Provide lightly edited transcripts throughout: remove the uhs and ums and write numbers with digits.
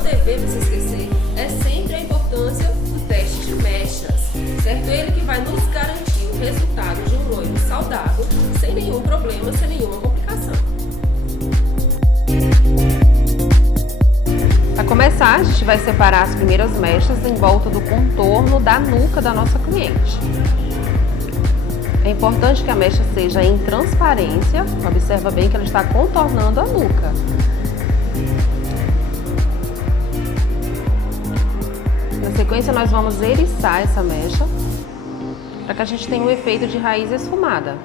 não devemos esquecer é sempre a importância do teste de mechas, certo? Ele que vai nos garantir o resultado de um loiro saudável, sem nenhum problema, sem nenhuma complicação. Para começar, a gente vai separar as primeiras mechas em volta do contorno da nuca da nossa cliente. É importante que a mecha seja em transparência, observa bem que ela está contornando a nuca. Na sequência, nós vamos eriçar essa mecha, para que a gente tenha um efeito de raiz esfumada.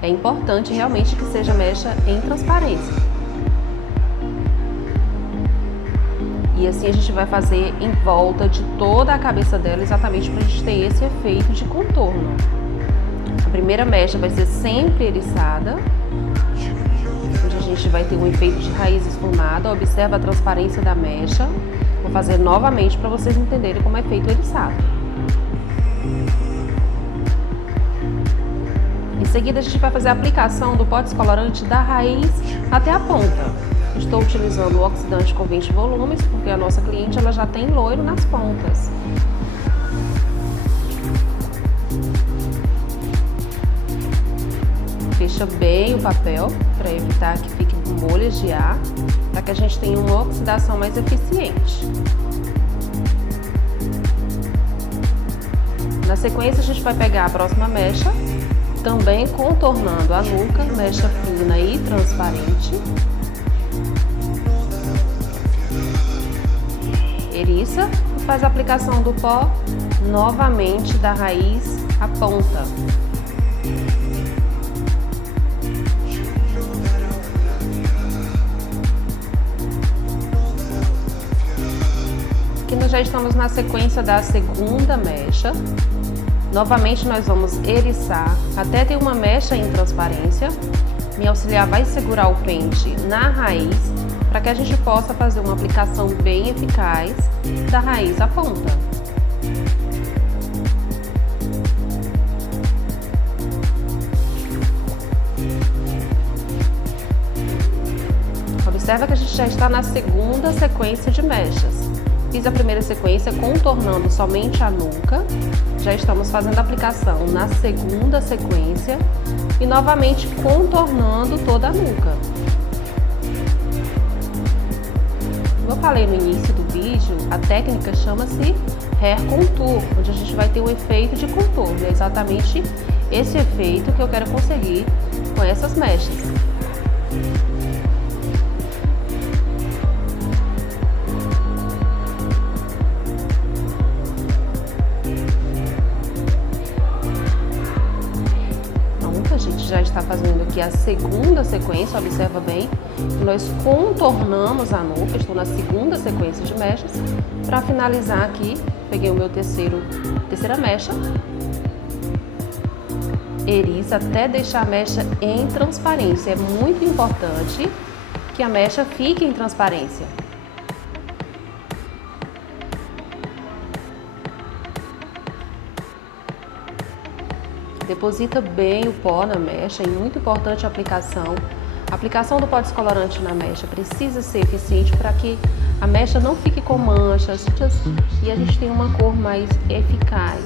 É importante realmente que seja mecha em transparência. E assim a gente vai fazer em volta de toda a cabeça dela, exatamente para a gente ter esse efeito de contorno. A primeira mecha vai ser sempre eriçada, onde a gente vai ter um efeito de raiz esfumada. Observa a transparência da mecha. Vou fazer novamente para vocês entenderem como é feito o eriçado. Em seguida, a gente vai fazer a aplicação do pó descolorante da raiz até a ponta. Estou utilizando o oxidante com 20 volumes, porque a nossa cliente ela já tem loiro nas pontas. Fecha bem o papel para evitar que fique bolhas de ar, para que a gente tenha uma oxidação mais eficiente. Na sequência, a gente vai pegar a próxima mecha, também contornando a nuca, mecha fina e transparente. Eriça e faz a aplicação do pó novamente da raiz à ponta. Aqui nós já estamos na sequência da segunda mecha. Novamente nós vamos eriçar até ter uma mecha em transparência. Minha auxiliar vai segurar o pente na raiz para que a gente possa fazer uma aplicação bem eficaz da raiz à ponta. Observa que a gente já está na segunda sequência de mechas. Fiz a primeira sequência contornando somente a nuca. Já estamos fazendo a aplicação na segunda sequência e novamente contornando toda a nuca. Como eu falei no início do vídeo, a técnica chama-se Hair Contour, onde a gente vai ter um efeito de contorno. É exatamente esse efeito que eu quero conseguir com essas mechas. Pronto, a gente já está fazendo aqui a segunda sequência, observa bem. Nós contornamos a nuca, estou na segunda sequência de mechas. Para finalizar aqui, peguei o meu terceira mecha, eriça até deixar a mecha em transparência. É muito importante que a mecha fique em transparência. Deposita bem o pó na mecha, é muito importante a aplicação. A aplicação do pó descolorante na mecha precisa ser eficiente para que a mecha não fique com manchas e a gente tenha uma cor mais eficaz.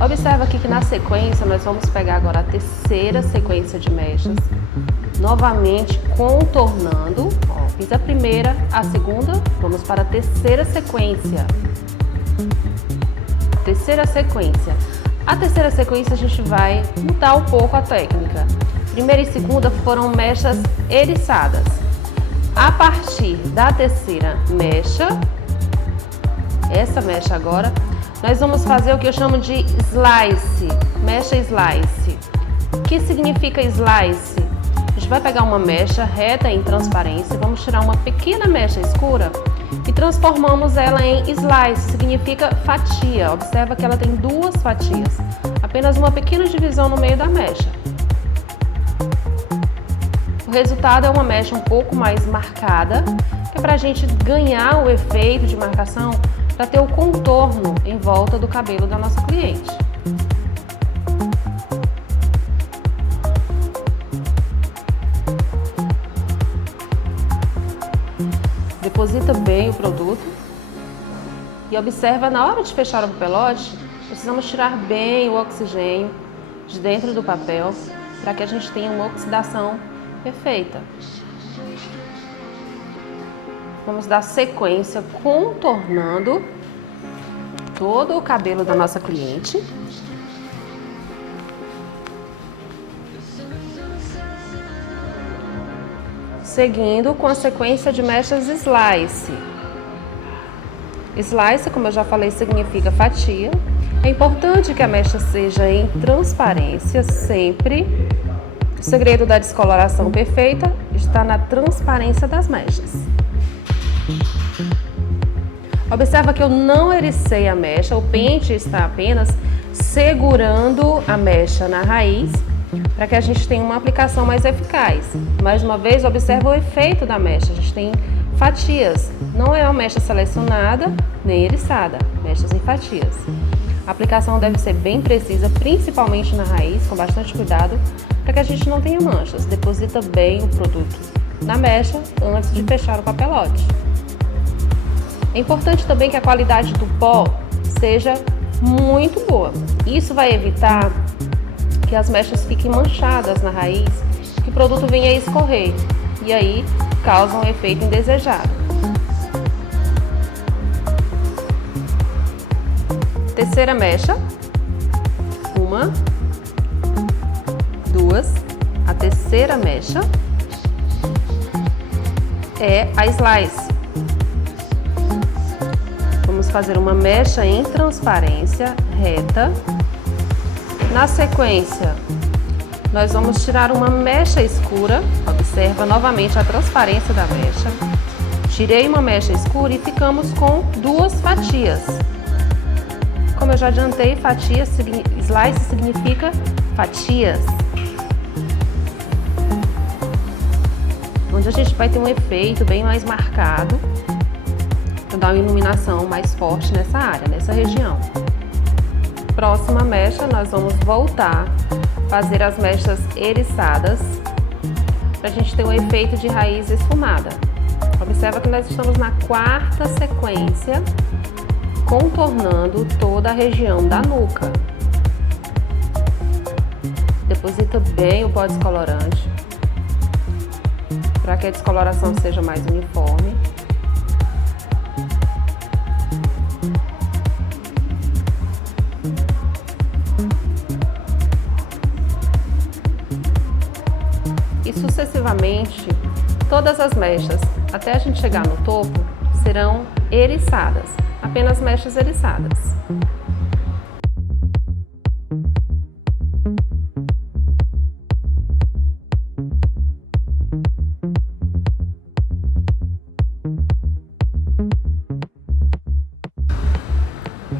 Observa aqui que na sequência nós vamos pegar agora a terceira sequência de mechas, novamente contornando. Ó, fiz a primeira, a segunda, vamos para a terceira sequência. Terceira sequência. A terceira sequência a gente vai mudar um pouco a técnica. Primeira e segunda foram mechas eriçadas. A partir da terceira mecha, essa mecha agora, nós vamos fazer o que eu chamo de slice, mecha slice. O que significa slice? A gente vai pegar uma mecha reta em transparência, vamos tirar uma pequena mecha escura e transformamos ela em slice, significa fatia. Observa que ela tem duas fatias. A apenas uma pequena divisão no meio da mecha. O resultado é uma mecha um pouco mais marcada, que é para a gente ganhar o efeito de marcação, para ter o contorno em volta do cabelo da nossa cliente. Deposita bem o produto e observa, na hora de fechar o papelote, precisamos tirar bem o oxigênio de dentro do papel para que a gente tenha uma oxidação perfeita. Vamos dar sequência contornando todo o cabelo da nossa cliente. Seguindo com a sequência de mechas slice. Slice, como eu já falei, significa fatia. É importante que a mecha seja em transparência sempre. O segredo da descoloração perfeita está na transparência das mechas. Observa que eu não ericei a mecha, o pente está apenas segurando a mecha na raiz para que a gente tenha uma aplicação mais eficaz. Mais uma vez, observa o efeito da mecha. A gente tem fatias, não é uma mecha selecionada nem eriçada, mechas em fatias. A aplicação deve ser bem precisa, principalmente na raiz, com bastante cuidado, para que a gente não tenha manchas. Deposita bem o produto na mecha antes de fechar o papelote. É importante também que a qualidade do pó seja muito boa. Isso vai evitar que as mechas fiquem manchadas na raiz, que o produto venha a escorrer e aí causa um efeito indesejado. Terceira mecha, 1, 2, a terceira mecha é a slice. Vamos fazer uma mecha em transparência reta. Na sequência, nós vamos tirar uma mecha escura. Observa novamente a transparência da mecha. Tirei uma mecha escura e ficamos com duas fatias. Como eu já adiantei, slice significa fatias. Onde a gente vai ter um efeito bem mais marcado, para dar uma iluminação mais forte nessa área, nessa região. Próxima mecha, nós vamos voltar a fazer as mechas eriçadas, para a gente ter um efeito de raiz esfumada. Observa que nós estamos na quarta sequência, contornando toda a região da nuca. Deposita bem o pó descolorante, para que a descoloração seja mais uniforme. E sucessivamente, todas as mechas, até a gente chegar no topo, serão eriçadas, apenas mechas eriçadas.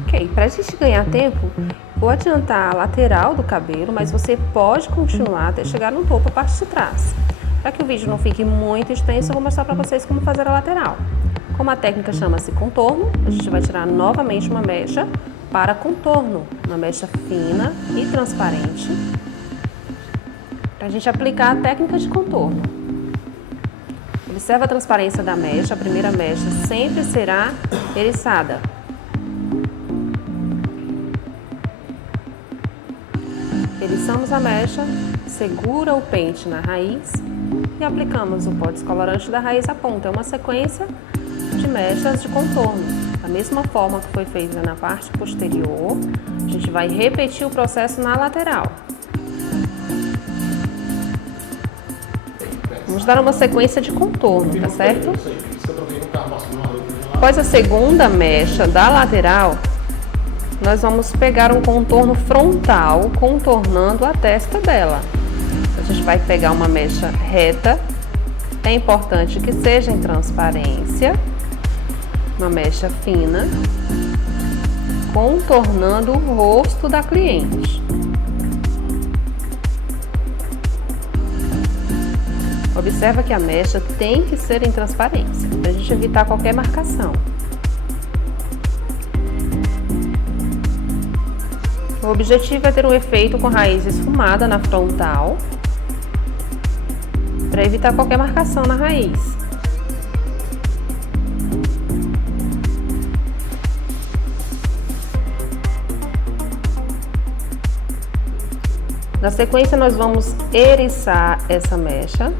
Ok, para a gente ganhar tempo, vou adiantar a lateral do cabelo, mas você pode continuar até chegar no topo, a parte de trás. Para que o vídeo não fique muito extenso, eu vou mostrar para vocês como fazer a lateral. Como a técnica chama-se contorno, a gente vai tirar novamente uma mecha para contorno, uma mecha fina e transparente, para a gente aplicar a técnica de contorno. Observa a transparência da mecha, a primeira mecha sempre será eriçada. Eriçamos a mecha, segura o pente na raiz e aplicamos o pó descolorante da raiz à ponta. É uma sequência de mechas de contorno. Da mesma forma que foi feita na parte posterior, a gente vai repetir o processo na lateral. Vamos dar uma sequência de contorno, tá certo? Após a segunda mecha da lateral, nós vamos pegar um contorno frontal, contornando a testa dela. A gente vai pegar uma mecha reta, é importante que seja em transparência, uma mecha fina, contornando o rosto da cliente. Observa que a mecha tem que ser em transparência, para a gente evitar qualquer marcação. O objetivo é ter um efeito com raiz esfumada na frontal, para evitar qualquer marcação na raiz. Na sequência, nós vamos eriçar essa mecha.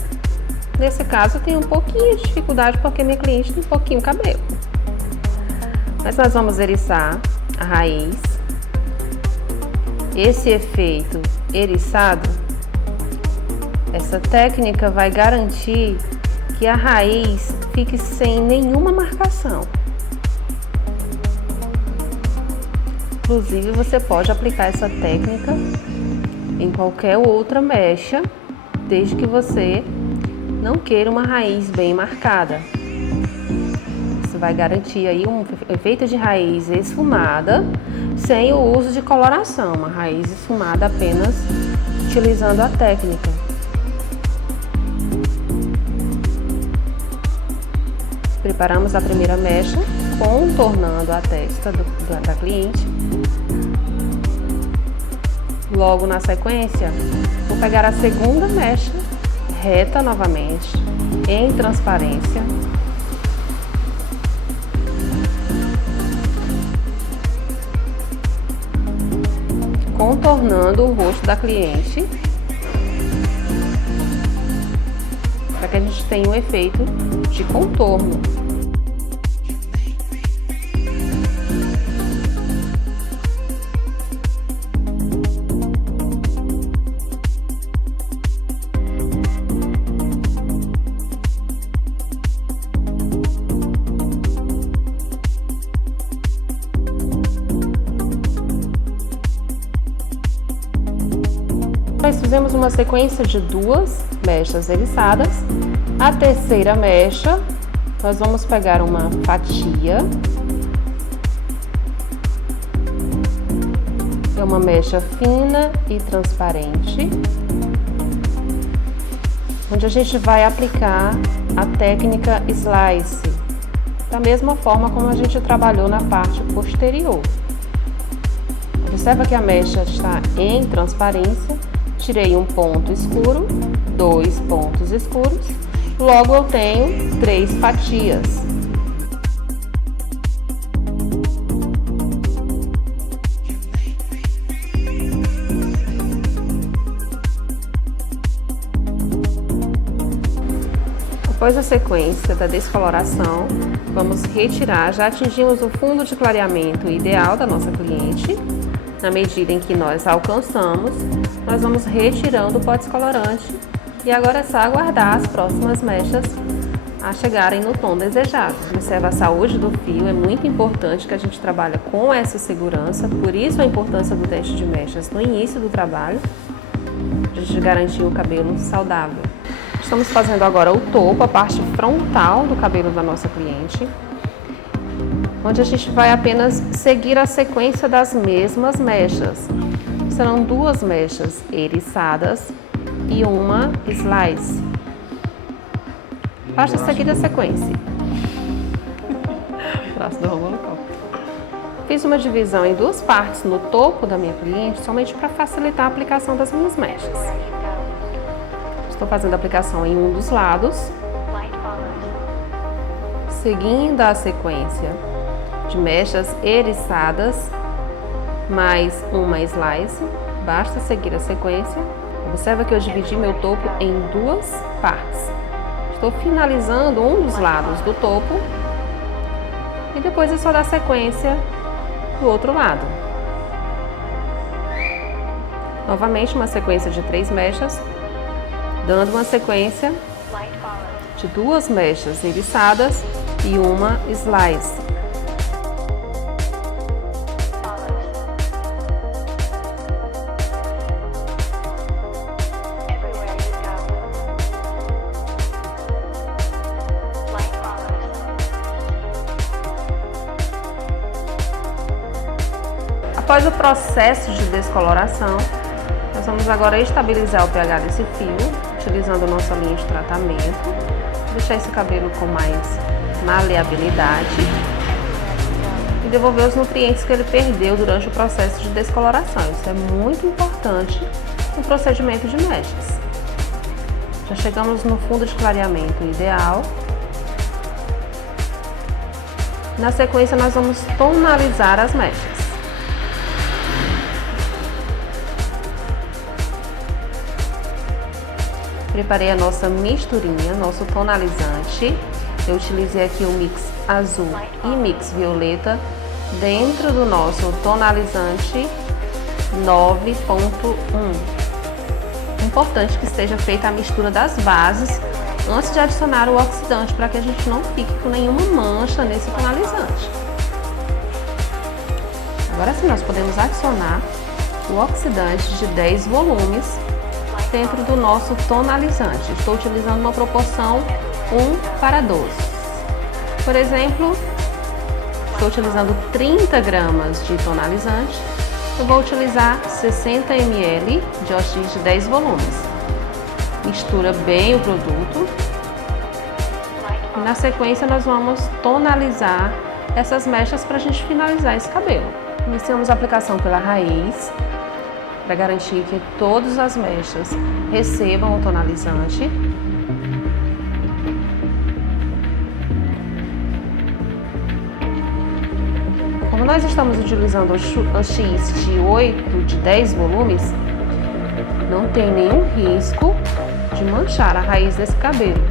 Nesse caso, eu tenho um pouquinho de dificuldade porque minha cliente tem um pouquinho cabelo. Mas nós vamos eriçar a raiz. Esse efeito eriçado, essa técnica vai garantir que a raiz fique sem nenhuma marcação. Inclusive, você pode aplicar essa técnica em qualquer outra mecha, desde que você não queira uma raiz bem marcada. Isso vai garantir aí um efeito de raiz esfumada, sem o uso de coloração, uma raiz esfumada apenas utilizando a técnica. Preparamos a primeira mecha, contornando a testa da cliente. Logo na sequência, vou pegar a segunda mecha, reta novamente, em transparência. Contornando o rosto da cliente, para que a gente tenha um efeito de contorno. Nós fizemos uma sequência de 2 mechas eriçadas. A terceira mecha, nós vamos pegar uma fatia. É uma mecha fina e transparente, onde a gente vai aplicar a técnica slice, da mesma forma como a gente trabalhou na parte posterior. Observa que a mecha está em transparência. Tirei um ponto escuro, 2 pontos escuros, logo eu tenho 3 fatias. Após a sequência da descoloração, vamos retirar, já atingimos o fundo de clareamento ideal da nossa cliente. Na medida em que nós alcançamos, nós vamos retirando o pó descolorante e agora é só aguardar as próximas mechas a chegarem no tom desejado. Observa a saúde do fio, é muito importante que a gente trabalhe com essa segurança, por isso a importância do teste de mechas no início do trabalho, para a gente garantir o cabelo saudável. Estamos fazendo agora o topo, a parte frontal do cabelo da nossa cliente, onde a gente vai apenas seguir a sequência das mesmas mechas. Serão 2 mechas eriçadas e uma slice. Basta seguir a sequência. Braço do Romulo. Fiz uma divisão em 2 partes no topo da minha cliente, somente para facilitar a aplicação das minhas mechas. Estou fazendo a aplicação em um dos lados, seguindo a sequência de mechas eriçadas mais uma slice. Basta seguir a sequência. Observa que eu dividi meu topo em 2 partes. Estou finalizando um dos lados do topo e depois é só dar sequência do outro lado. Novamente uma sequência de 3 mechas, dando uma sequência de 2 mechas eriçadas e uma slice. Após o processo de descoloração, nós vamos agora estabilizar o pH desse fio, utilizando nossa linha de tratamento, deixar esse cabelo com mais maleabilidade e devolver os nutrientes que ele perdeu durante o processo de descoloração. Isso é muito importante no procedimento de mechas. Já chegamos no fundo de clareamento ideal. Na sequência, nós vamos tonalizar as mechas. Preparei a nossa misturinha, nosso tonalizante. Eu utilizei aqui o mix azul e mix violeta dentro do nosso tonalizante 9.1. Importante que esteja feita a mistura das bases antes de adicionar o oxidante, para que a gente não fique com nenhuma mancha nesse tonalizante. Agora sim, nós podemos adicionar o oxidante de 10 volumes dentro do nosso tonalizante. Estou utilizando uma proporção 1:12. Por exemplo, estou utilizando 30 gramas de tonalizante. Eu vou utilizar 60 ml de OX de 10 volumes. Mistura bem o produto. E na sequência nós vamos tonalizar essas mechas para a gente finalizar esse cabelo. Iniciamos a aplicação pela raiz, para garantir que todas as mechas recebam o tonalizante. Como nós estamos utilizando o X de 8 de 10 volumes, não tem nenhum risco de manchar a raiz desse cabelo.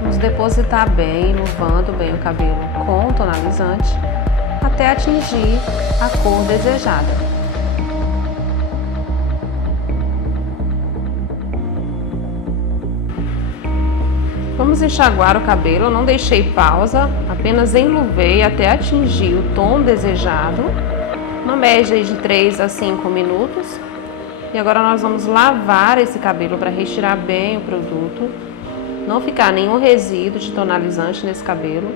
Vamos depositar bem, luvando bem o cabelo com o tonalizante até atingir a cor desejada. Vamos enxaguar o cabelo, eu não deixei pausa, apenas enluvei até atingir o tom desejado, uma média de 3 a 5 minutos. E agora nós vamos lavar esse cabelo para retirar bem o produto, não ficar nenhum resíduo de tonalizante nesse cabelo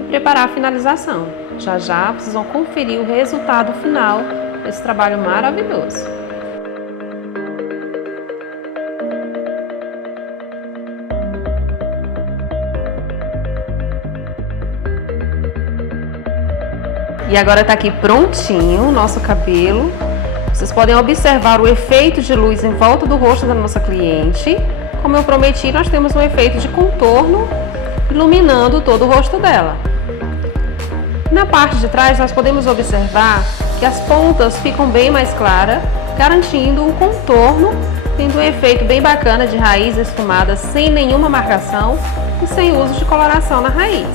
e preparar a finalização. Já já vocês vão conferir o resultado final desse trabalho maravilhoso. E agora está aqui prontinho o nosso cabelo. Vocês podem observar o efeito de luz em volta do rosto da nossa cliente. Como eu prometi, nós temos um efeito de contorno iluminando todo o rosto dela. Na parte de trás, nós podemos observar que as pontas ficam bem mais claras, garantindo um contorno, tendo um efeito bem bacana de raiz esfumada, sem nenhuma marcação e sem uso de coloração na raiz.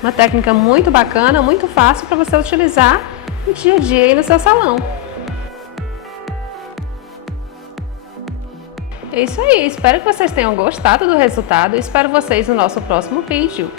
Uma técnica muito bacana, muito fácil para você utilizar no dia a dia aí no seu salão. É isso aí, espero que vocês tenham gostado do resultado e espero vocês no nosso próximo vídeo.